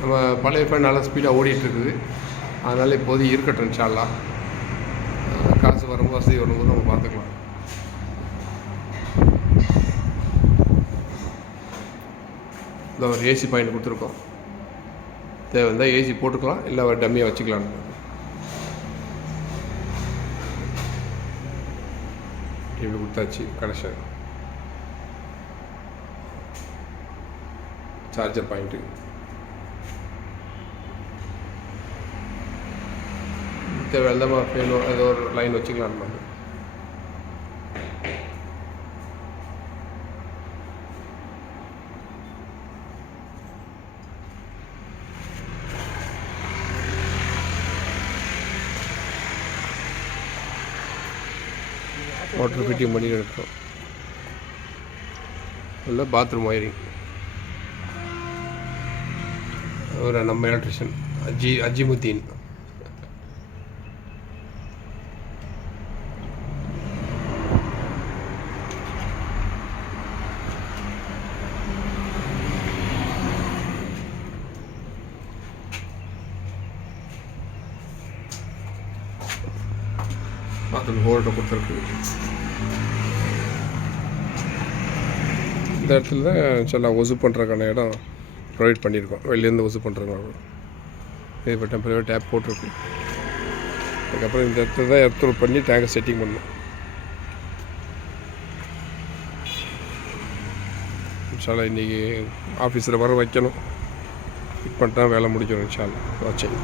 நம்ம பழைய ஃபேன் நல்லா ஸ்பீடாக ஓடிட்டுருக்குது. அதனால் இப்போதைக்கு இருக்கட்டும் இன்ஷா அல்லாஹ். காசு வரும்போது வசதி வரும்போது நம்ம பார்த்துக்கலாம். இந்த ஒரு ஏசி பாயிண்ட் கொடுத்துருக்கோம். தேவை இருந்தால் ஏசி போட்டுக்கலாம், இல்லை ஒரு டம்மியாக வச்சுக்கலான்னு. இப்படி கொடுத்தாச்சு கனெக்ஷன். சார்ஜர் பாயிண்ட்டு தேவை இருந்தால் ஃபேனோ ஏதோ ஒரு லைன் வச்சுக்கலாம். நம்ம வாட்டர் ஃபிட்டிங் பண்ணி எடுத்தோம். இல்லை பாத்ரூம் ஒயரிங் ஒரு நம்ம எலக்ட்ரிஷியன் அஜிமுத்தீன். பாத்ரூம் ஹோல்டர் கொடுத்துருக்கு. இந்த இடத்துல தான் சில ஒசு பண்ணுறதுக்கான இடம் ப்ரொவைட் பண்ணியிருக்கோம். வெளிலேருந்து ஒசு பண்ணுறதுக்காக இது இப்போ டெம்பரரி டேப் போட்டிருக்கு. அதுக்கப்புறம் இந்த இடத்துல தான் எர்த்ரூட் பண்ணி டேங்கை செட்டிங் பண்ணணும். இன்ஷால்லா இன்றைக்கி ஆஃபீஸில் வர வைக்கணும். ஃபிட் பண்ணிட்டா வேலை முடிஞ்சிடும் இன்ஷால்லா. வச்சேன்.